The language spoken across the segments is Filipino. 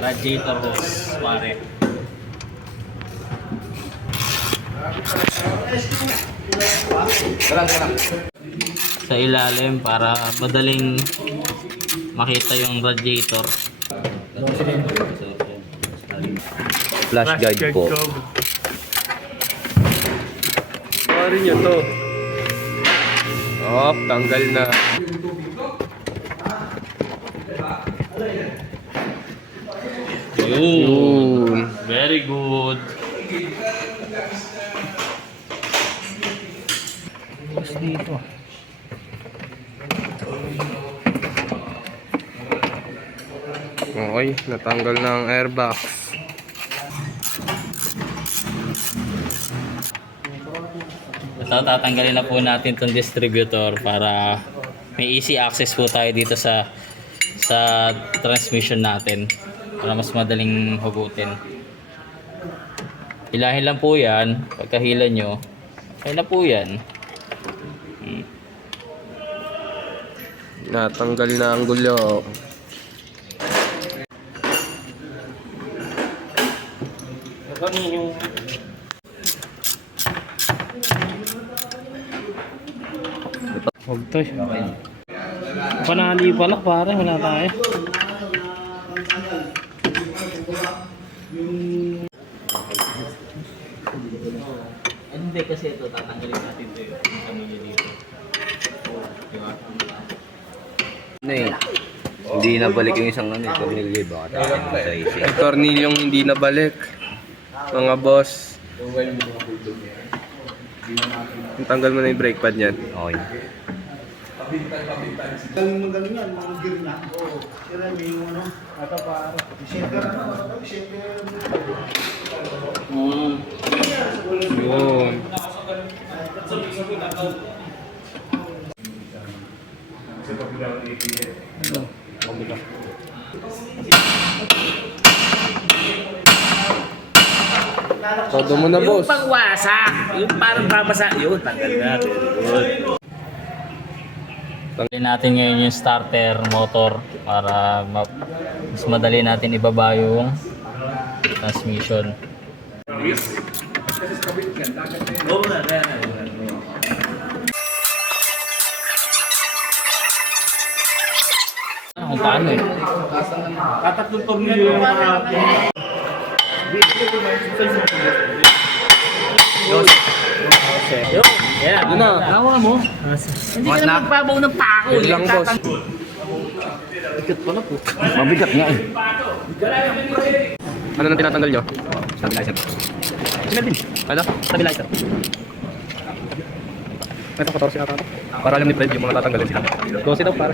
Radiator hose, pare. Sa ilalim para madaling makita yung radiator. Flash guide po. Pari nyo to. Oh, tanggal na. Yun. Very good. Tapos dito. Okay, natanggal ng airbox. So, tatanggalin na po natin itong distributor para may easy access po tayo dito sa transmission natin para mas madaling hugutin. Hilahin lang po yan. Pagkahila nyo, okay na po yan. Natanggal na ang gulo. Huwag to. Panali pala pare, wala tayo. Hindi kasi ito, tatanggalin natin ito yung pamilya dito. Diba? Hindi nabalik yung isang tornilyo, baka tayo sa isip. Ang tornilyong hindi nabalik. Mga boss. Tanggal mo na yung brake pad niyan. Okay. Magaling yan, mga gear na. Sira may yung ano, ata para. Shaker ano, shaker. Yun. Todo mo na, boss. Yung pangwasak, yung parang babasa, yun, tanggal natin. Tanggalin natin ngayon yung starter motor para mas madali natin ibaba yung transmission. Kung paano eh. Tatatlong tornilyo yung mga... Yun, yeah. Yun na. Tawa mo. Hindi ka na magbabaw ng pako. Yun lang, boss. Ikat pala po. Mabigat nga eh. Ano nang tinatanggal nyo? Stabilizer. Ano? Stabilizer. Ito, 14 na ito. Para alam ni Fred yung mga tatanggalin sila. 12 daw, para.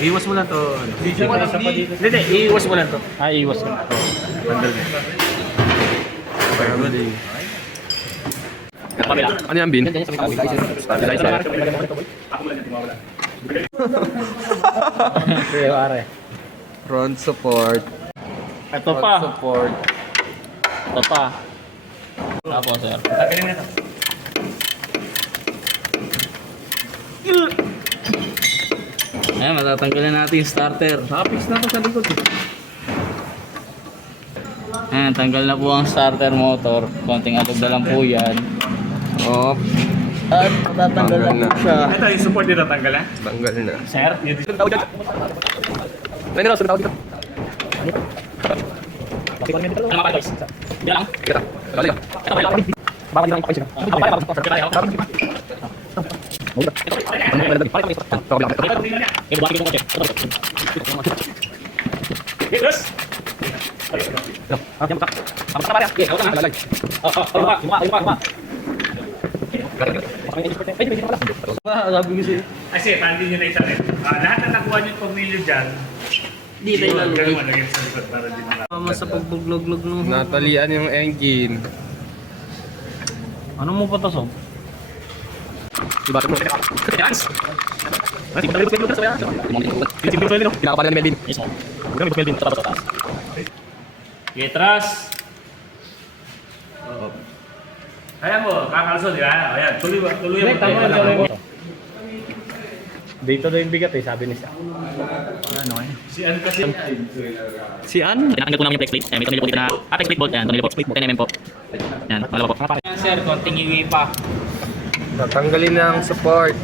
Iwas mo lang to. Hindi, iiwas mo lang to. Iiwas mo lang to. Tanggal mo. Ano yan, Bin? Stabilizer. Kaya are. Front support. Ito Front pa. support. Ito pa. Tapos sir. Tanggalin mo na to. Ayan, matatanggalin natin yung starter. Nakapix na to sa likod. Ayan, tanggal na po ang starter motor. Konting atog na lang po yan. Oh, At matatanggal Tanggal na na. po siya. Ito yung support dito tanggal ha? tanggal na. Sir? Ay, nila, sunod ako dito. Ano mga guys? Hindi lang. Kita. Kali ka. Ito ba lang? Baka hindi lang ipaisin. Ito ba yung kotse? Yes! Sabi ko sa'yo. Kasi, pandi nyo na isa rin. Lahat na nakuha nyo yung tornilyo dyan, Di tayo ganun lalagay. mo, lagyan sa likod para di na. Tama sa pagbuglog-log nung... Natalian yung engine. Ano mo patasok? Diba? Yes! Pinakapalan ni Melvin. Yes, Melvin. Sa taas. Getras! Ayan mo, kakalso, di ba? Ayan, tuloy mo. Dito daw yung bigat eh, sabi ni siya. Ano eh? Si An? Tinatanggal po namin yung flex plate. May tornilyo po dito na flex plate bolt. Yan, tornilyo po. 10mm po. Yan, pangalawa po. Yan sir, konting iwi pa. Tatanggalin na ang support.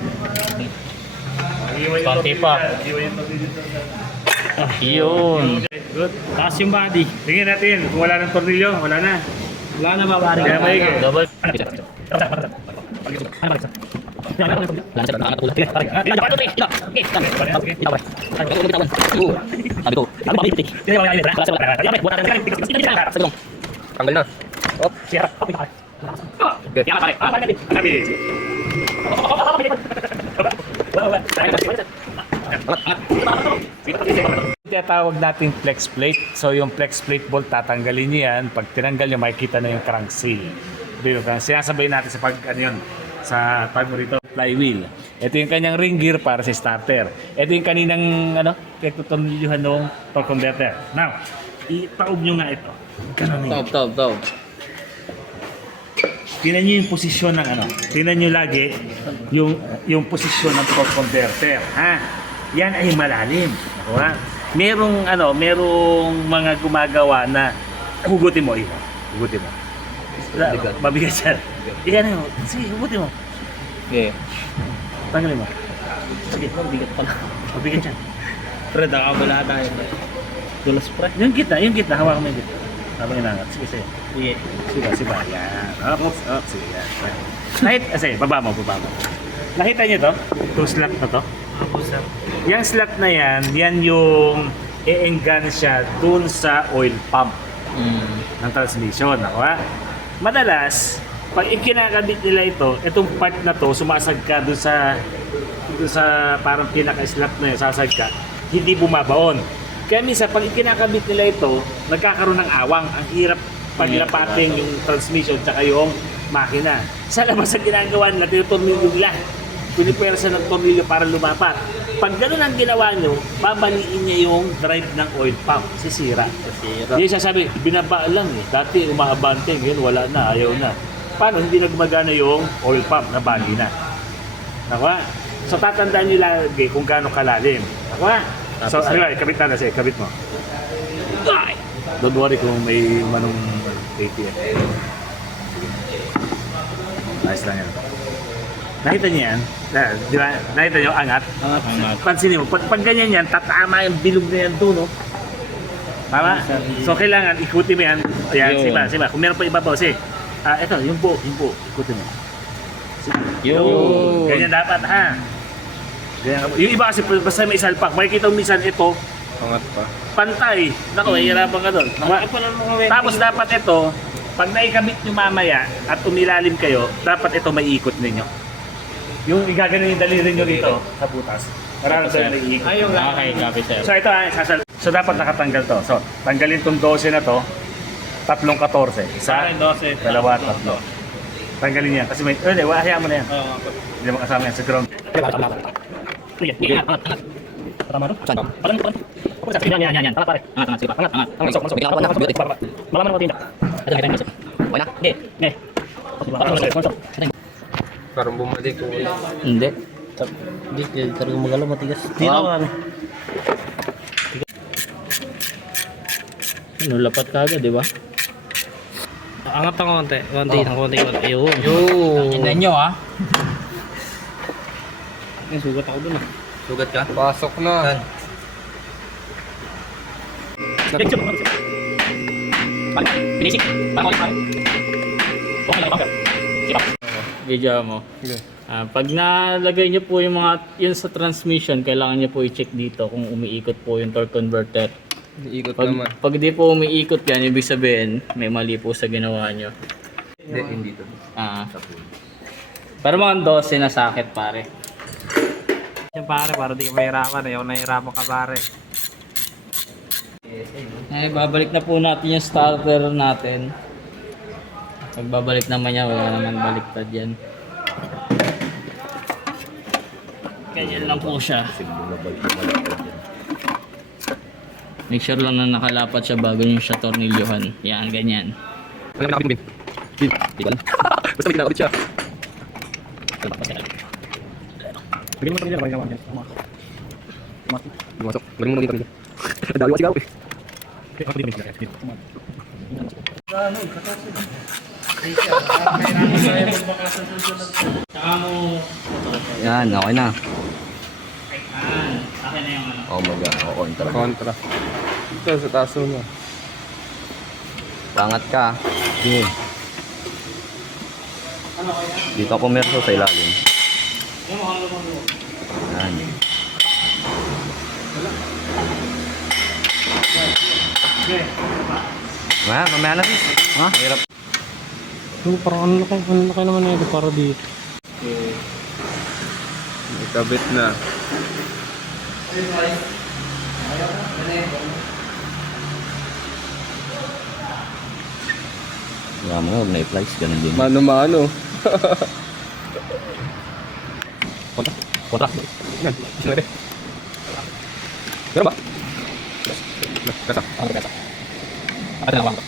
Konti pa. Yun. Good. Taas yung body. Tingnan natin. Kung wala ng tornilyo, wala na. Wala na ba pare? Kaya maigi. Double. Wala na sir, nakaangat po lang. Sige, pare. Ito, ito. Sabi ko, ano ba bibitik? Tanggal na. Op. Okay. Yan pare. Sabi. Tinatawag natin flex plate. So yung flex plate bolt, tatanggalin niyo yan. Pag tinanggal niyo, makikita na yung crank seal. Sinasabay natin sa sa tag mo rito, flywheel. Ito yung kanyang ring gear para sa starter. Ito yung kaninang tutornilyuhan ng torque converter. Now, ipaob nyo nga ito. Ganun yun. Top. Tingnan nyo yung posisyon ng tingnan nyo lagi yung posisyon ng torque converter. Ha? Yan ay malalim. Ha? Merong mga gumagawa na hugutin mo. Hugutin mo. Mabigat yan. Iyan mo. Sige, hugutin mo. Okay. Tanggalin mo. Sige, Bigat pala. mabigat yan. Pre, nakabala tayo. Dulas pre. Yung gitna, hawakan mo yung gitna. Habang inangat. Sige. Sige. Siba. Yan. Up. Sige, yan. Sige, baba mo. Nakita niyo to? Itong slot na to? Ako sir. Yung slot na yan yung i-enggan siya dun sa oil pump ng transmission. Ako ha? Madalas, pag ikinakabit nila itong part na to, sumasagka dun sa parang pinaka-slot na yun, sasagka, hindi bumabaon. Kaya minsan, pag ikinakabit nila ito, nagkakaroon ng awang. Ang hirap paglapatin yung transmission tsaka yung makina. Sa labas ang ginagawa nila, tinutornilyo nila. Pinipersa ng tornilyo para lumapat. Pag gano'n ang ginawa nyo, babaliin niya yung drive ng oil pump. Sisira. Yung sasabi, binaba lang eh. Dati umaabante, ngayon wala na, ayaw na. Paano? Hindi na gumagana yung oil pump na bali na. Nakuha? So tatandaan nyo lagi kung gaano kalalim. Nakuha? So, kabit na kasi, kabit mo. Don't worry kung may manong ATM. Nice lang yan. Nakita niyo yan? Di ba? Nakita niyo angat? Angat. Pansinin mo, pag ganyan yan, tatama yung bilog na yan doon, no? Tama? So, kailangan ikutin mo yan. Ayan, siba. Kung meron pa ibabaw, ito, yung buo. Ikutin mo. Yun. Ganyan dapat, ha? Ganyan. Yung iba kasi, basta may isalpak, makikita mo minsan ito, Angat pa. pantay. Naku, hihirapan ka doon. Tapos dapat ito, pag naikabit nyo mamaya at umilalim kayo, dapat ito may ikot ninyo. Yung igaganon yung daliri nyo dito sa butas. Nararamdaman na iikot. Okay, copy sir. So ito so dapat nakatanggal to. So tanggalin tong 12 na to, 3-14. Isa, 12. dalawa, 3. Tanggalin yan. Kasi may, hayaan mo na yan. Hindi mo kasama yan sa ground. Tama to? Saan? Yan. Tama pare. Angat. Sige pa. Angat. Malaman mo tindak. Ito nakita niyo. Wala? Hindi. Parang bumalik ko. Hindi. Hindi, talagang magalaw matigas. Dito ano? Ano, lapat ka agad, di ba? Angat ng konti. Konti. Yun. Tingnan nyo ah. Ay, sugat ako dun ah. Sugat ka? Pasok na. Pinisik. Video mo. Pag nalagay nyo po yung yun sa transmission, kailangan nyo po i-check dito kung umiikot po yung torque converter. Ikot naman. Pag di po umiikot yan, ibig sabihin may mali po sa ginawa nyo. Hindi to. Pero mga 12 na sakit pare. Yan pare, para di ka mahirapan. Ayaw nahirapan ka pare. Babalik na po natin yung starter natin. Pagbabalik naman niya, wala naman baliktad yan. Ganyan lang po siya. Make sure lang na nakalapat siya bago yung siya tornilyohan. Yan, ganyan. Alam mo na kapit mo, Bin. Di ba lang? Basta may kinakabit siya. Bigyan mo na kapit niya, parang gawin niya. Pumasok. Bigyan mo na kapit niya. Dali ko sigaw eh. Saka mo... Yan, okay na. Akin na yung ano. Oh my god, oo, kontra. Kontra. Ito sa taso na. Pangat ka. Sige. Dito ako pumerso sa ilalim. Yan. Mamaya na sis. Ha? Hirap. Parang ano laki naman na ito para dito. May kabit na. Wala mo na, huwag na-flies. Ganun din. Mano-mano. Kontra. Yan. Sino ito? Meron ba? Gasa. Ano gasa? Ate na lang.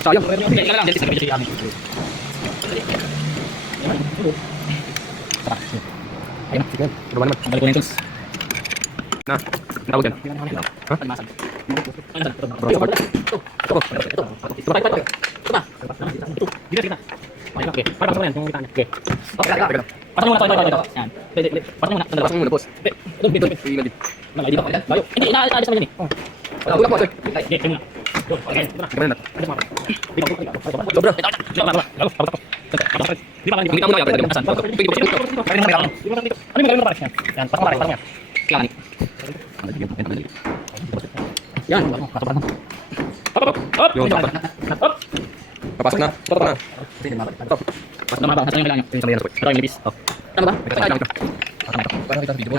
Sayang. Hindi ka lang, dito sa video kami. Ayun, sige. Pero ba naman? Balik ko na yung tools. Na. Tawag yan. Ha? Pagmasag. Ito. Okay, parang sa yan, yung kita niya. Okay. Teka. Pasok muna ito. Yan. Pasok muna. Pasok muna, boss. Dito. Tingnan din. Dito. Layo. Hindi, inaalis naman yan eh. Tulak mo, sir. Hindi, tingnan muna. Okay. Gawin na. Sobra. Di ba? Hindi mo na yan. Ano yung magagawin yan? Yan, pasok mo yan. Kailangan. Yan. Hop. Yung sakto. Hop. Papasok na. Papasok na. Mas namabang. Ito yung kailangan nyo. Ito yung libis. Tama ba?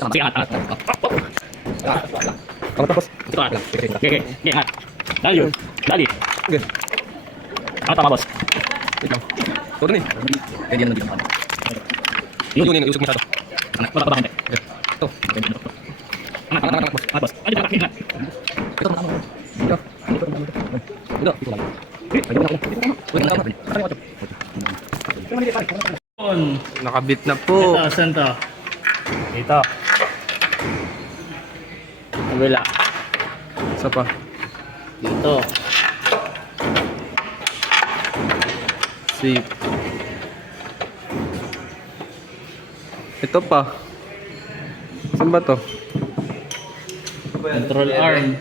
Sige, angat. Kamu tapos. Ito angat. Okay, angat. Dali yun. Dali. Okay. Ano tama, boss? Wait lang. Ito rin eh. Yun. Yun, usok mo sa ito. Wala pa ba? Ito. Angat, boss. Angat, boss. Ay, angat. Ito. Nakabit na po. Ito, saan to? Dito. Kabila. Isa pa. Dito. Safe. Ito pa. Saan ba to? Control arm.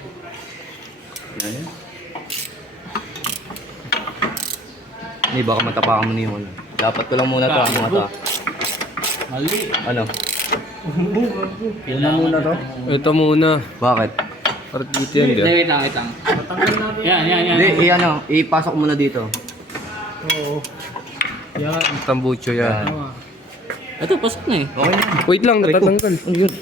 Hindi, baka matapakan mo na yung ano. Dapat ko lang muna ito, mga ta. Mali. Ano? Kailangan muna to. Ito muna. Bakit? Para dito yan, di. Wait lang. Yan. Hindi, ipasok mo na dito. Tambucho yan. Ito, pasok na eh. Okay na. Wait lang, natatanggal. Ano yun?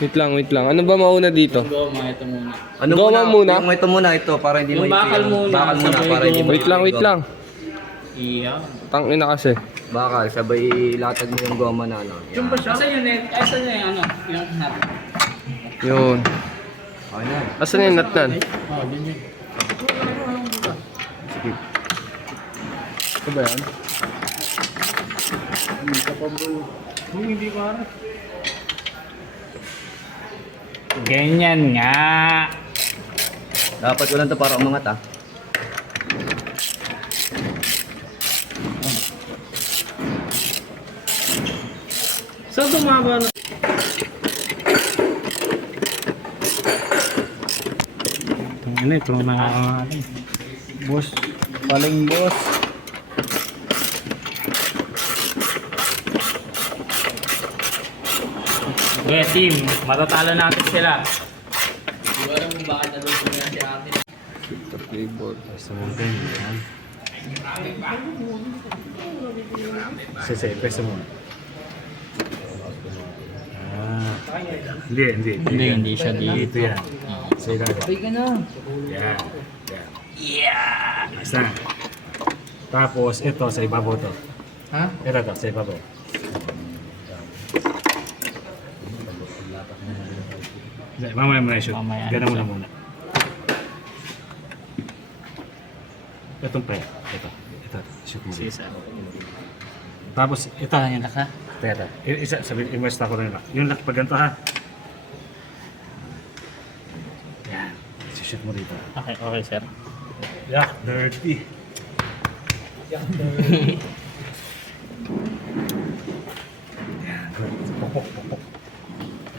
Wait lang. Ano ba mauna dito? Goma, ito muna. Ano Gawa muna? Yung ito muna, ito, para hindi Yung bakal muna. Bakal muna, Sabay para hindi goma. Wait lang. Iya. Tangin na kasi. Bakal, sabay ilatag mo yung goma na ano. Yan. Asan yun eh? Asan yun ano? Yung nut. Yun. Okay na. Asan yung nut nan? Oh, dun yun. Sige. Ito ba yan? Ganyan nga. Dapat walang to para umangat ah. So, tumaba na. Ano ito na boss, paling boss. Okay, team. Matatalo natin sila. Flavor. Pesa mo. Hindi siya dito yan. Sa ilalim. Yan. Basta. Tapos ito sa ibabaw to. Ha? Ito to sa ibabaw. Mamaya muna i-shoot. Mamaya na Ganun siya. muna. Itong pre. Ito. Shoot mo. Sisa. Tapos ito. Ayan na ka. Teka, sabi, immerse ako rin. Yung lock pag ganito ha. Yan. Shoot mo dito. Okay, okay sir. Yak, dirty. Yan, good. Pokpok, pokpok.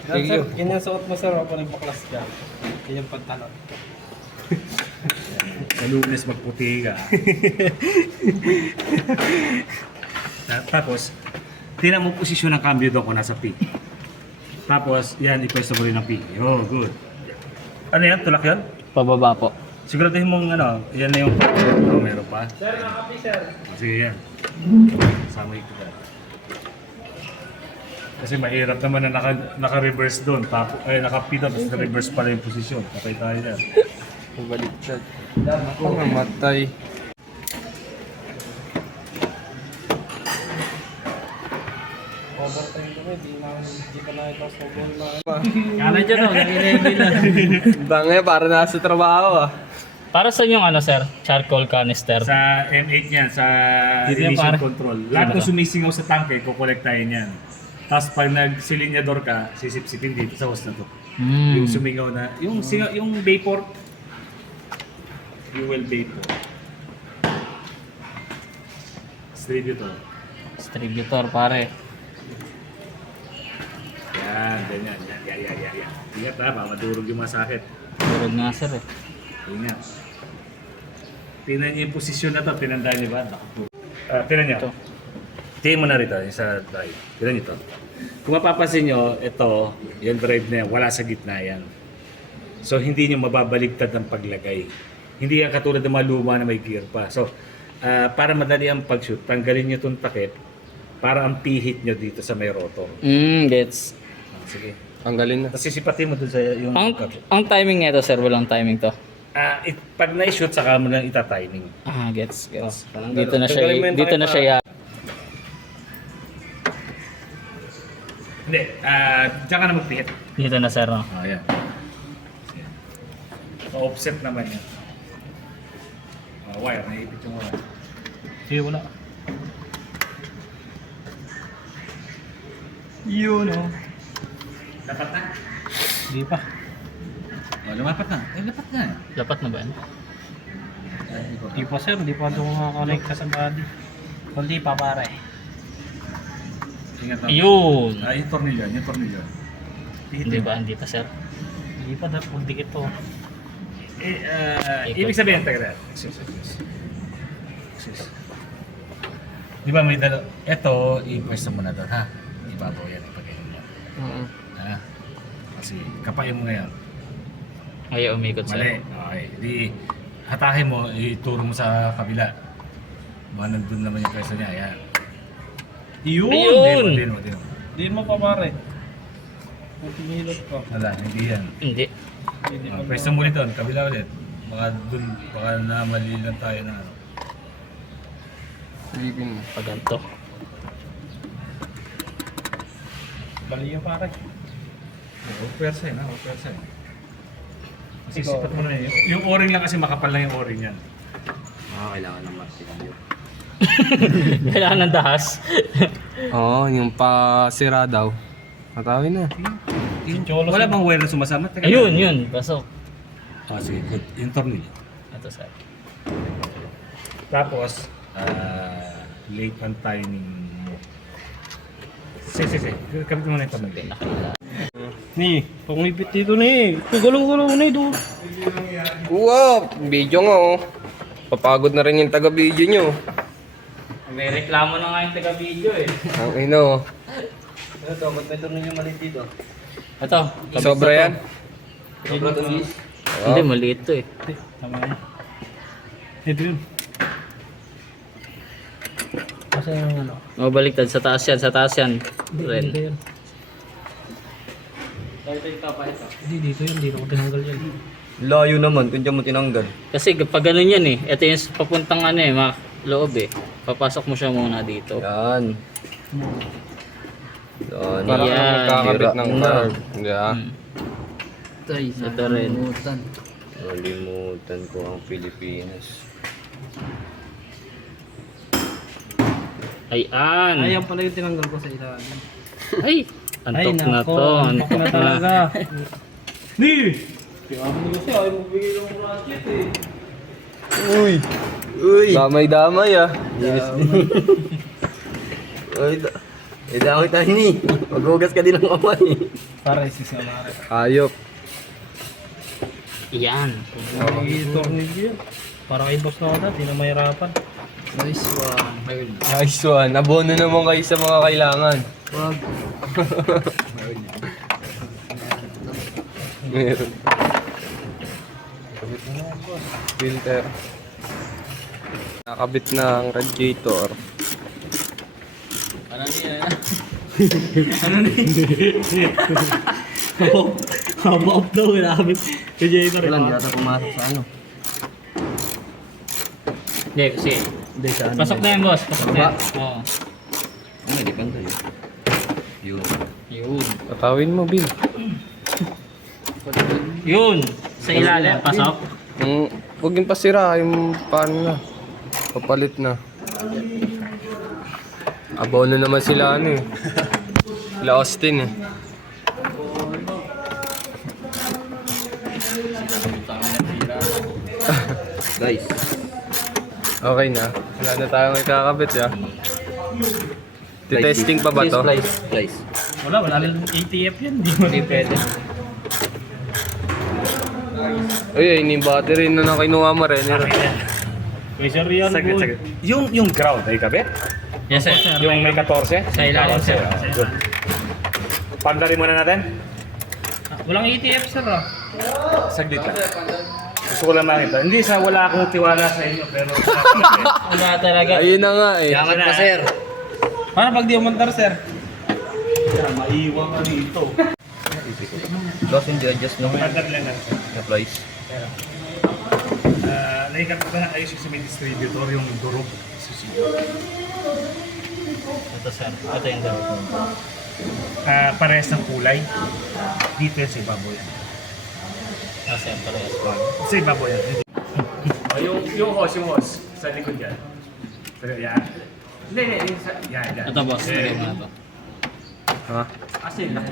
Yan, sir, kinasuot mo sir, ako nagbaklas ka. Yan yung pantalon. Sa lunes magputi ka. Tapos, tingnan mo posisyon ng cambio doon kung nasa P. Tapos, yan, ipwesto mo rin ng P. Oh, good. Ano yan? Tulak yan? Pababa po. Siguraduhin mong ano, yan na yung meron pa. Sir, nakapi sir. Sige yan. Sama ito ka. Kasi mahirap naman na naka-reverse doon. Naka-P tapos naka-reverse pala yung posisyon. Patay tayo yan. Baliktad. Ako namatay. Overtime kami, di ka na ito sa ball na. Kala dyan o, nakinegi na. Bangay, para nasa trabaho ah. Para sa yung ano sir? Charcoal canister. Sa M8 niyan, sa Dito yan, emission pare. control. Lahat ng sumisingaw sa tanke, kukolektahin yan. Tapos pag nagsilinyador ka, sisip-sipin dito sa hose na to. Yung sumingaw na, yung vapor, fuel vapor. Distributor. Distributor pare. Yan, ganyan. Yan. Ingat ha, baka madurog yung masakit. Durog nga sir eh. Ingat. Tingnan niyo yung posisyon na to, tinandaan niyo ba? Tingnan niyo. Ito. Tingnan mo na rito, yung sa drive. Tingnan niyo to. Kung mapapansin niyo, ito, yung drive na yan, wala sa gitna yan. So, hindi niyo mababaligtad ang paglagay. Hindi yan katulad ng mga luma na may gear pa. So, para madali ang pag-shoot, tanggalin niyo itong takip para ang pihit niyo dito sa may rotor. Gets. Sige. Ang galing na. Tapos sisipatin mo dun sa yung... Ang timing nito sir, walang timing to. pag na-shoot, saka mo lang ita-timing. Gets. parang Dito ganun. na siya, Tanggalin mo yung dito na takip, siya. Hindi, diyan ka na magpihit. Dito na sir, no? Ayan. Pa-offset naman yan. Wire, naipit yung wire. Sige, wala. Yun oh. Dapat na? Hindi pa. Lumapat na. Dapat na. Dapat na ba yan? Di pa sir, di pa ito makakonect ka sa body. Kundi pa pare. Ingat na. Yun! Yung tornilyo, yung tornilyo. Hindi ba? Hindi pa sir. Hindi pa dapat magdikit to. Ibig sabihin, taga excuse. Di ba may dalo? Ito, i-pwesto mo na doon, ha? Ibabaw yan, ipagayin mo. Ha? Kasi kapain mo ngayon. Ayaw umikot sir. Mali. Okay. Di, hatahin mo, ituro mo sa kabila. Baka nandun naman yung pwesto niya. Ayan. Ayun! Di mo. Di mo pa pare. Kung pinilot ko. Wala, hindi yan. Hindi. Pwesto mo ulit doon, kabila ulit. Baka namali lang tayo na ano. Sige na. Pag ganito. Bali yung pare. Pwersa yun, pwersa yun. Kasi sipat mo na yun. Yung o-ring lang kasi makapal lang yung o-ring yan. Kailangan ng martilyo. Kailangan ng dahas. Oo, yung pasira daw. Matawin na. Wala bang wire na sumasama? Teka Ayun, lang. yun. Pasok. Sige, good. Yung tornilyo. Ito sir. Tapos, late ang timing mo. Sige. Kapit mo na yung tornilyo. Ni, pangipit dito ni. Gulong-gulong ni do. Wow, video nga oh. Papagod na rin yung taga-video nyo. May reklamo na nga yung taga-video eh. Ang ino. Ito, ba't may turno yung maliit dito? Ito. Sobra yan. Sobra to, sis. Hindi, maliit to eh. Tama yan. Ito yun. Kasi yung ano. Baliktad. Sa taas yan. Ren. yan. Hindi, dito yun. Dito ko tinanggal yan. Layo naman, kung dyan mo tinanggal. Kasi pag ganun yan eh. Ito yung papuntang ano eh, loob eh. Papasok mo siya muna dito. Yan. Yan. Para Yan. kang magkakabit ng Sira. curve. Hindi ah. Ito rin. Nalimutan ko ang Pilipinas. Ayan. Ayan pala yung tinanggal ko sa ilalim. Ay, antok na nako, to. antok na talaga. Ni! Uy! Uy! Damay-damay ah. Uy, dami tayo ni. Maghugas ka din ng kamay. Para isis na mare. Ayop. Yan. May tornilyo. Para kay boss na di na mahirapan. Nice one. Ayun. Nice one. Abono naman kayo sa mga kailangan. Wag. Meron. Filter. Nakabit na ang radiator. Ano niya? Haba up daw, inakabit. Kaya na rin. Wala, hindi ata pumasok sa ano. Hindi, sige. Hindi sa ano. Pasok na yan, boss. Pasok na yan. Baba. Oo. Ano, di pa tayo. Yun. Yun. Tatawin mo, Bill. Yun. Sa ilalim. Pasok. Huwag yung pasira, yung paano na. Papalit na. Abono naman sila ano eh. Sila Austin eh. Guys. Okay na. Wala na tayong ikakabit ya. Testing pa ba to? Guys. Wala lang ATF yan. Di pwede. Uy, ayun yung battery na nakinuha mo rin. Kay Sir Rian, Saglit, boy. saglit. Yung ground ay kabit? Yes, sir. Yung may 14? Sa ilalim, sir. Good. Pandali muna natin. Walang ATF, sir, ah. Saglit lang. Gusto ko lang makita. Hindi sa wala akong tiwala sa inyo, pero... Wala talaga. Ayun na nga eh. Yaman pa, sir. Paano pag di umantar, sir? Maiwan ka dito. Lost in the adjustment. Pandali lang natin. Applies. Naikat ko na ayos sa may distributor yung durog. Ito, sir. Ito yung gawin. Parehas ng kulay. Dito yan sa ibabaw yan. Ah, sir. Parehas. Sa ibabaw yan. yung hose sa likod yan. Pero yan. Hindi. Yan. Ito, boss. Lagay mo na ito. Ha? Asin lang.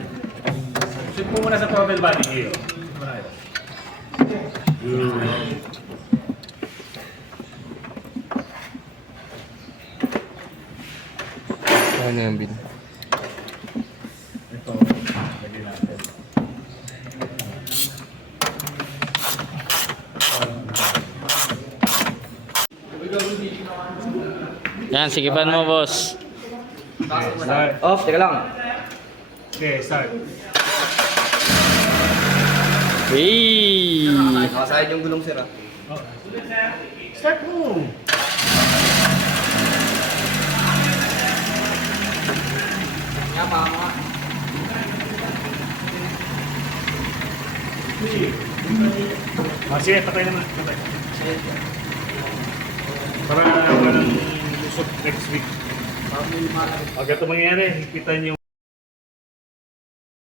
Shoot mo muna sa throttle body here. Muna kayo. Ano yung Bill? Ito. Lagyan natin. Yan, sigipan mo, boss. Start. Off, teka lang. Okay, start. Hey! Nakasayad yung gulong, sir, ah. Start mo! Sige, patay naman. Patay. Para walang lusot next week. Pag ito mangyayari, higpitan yung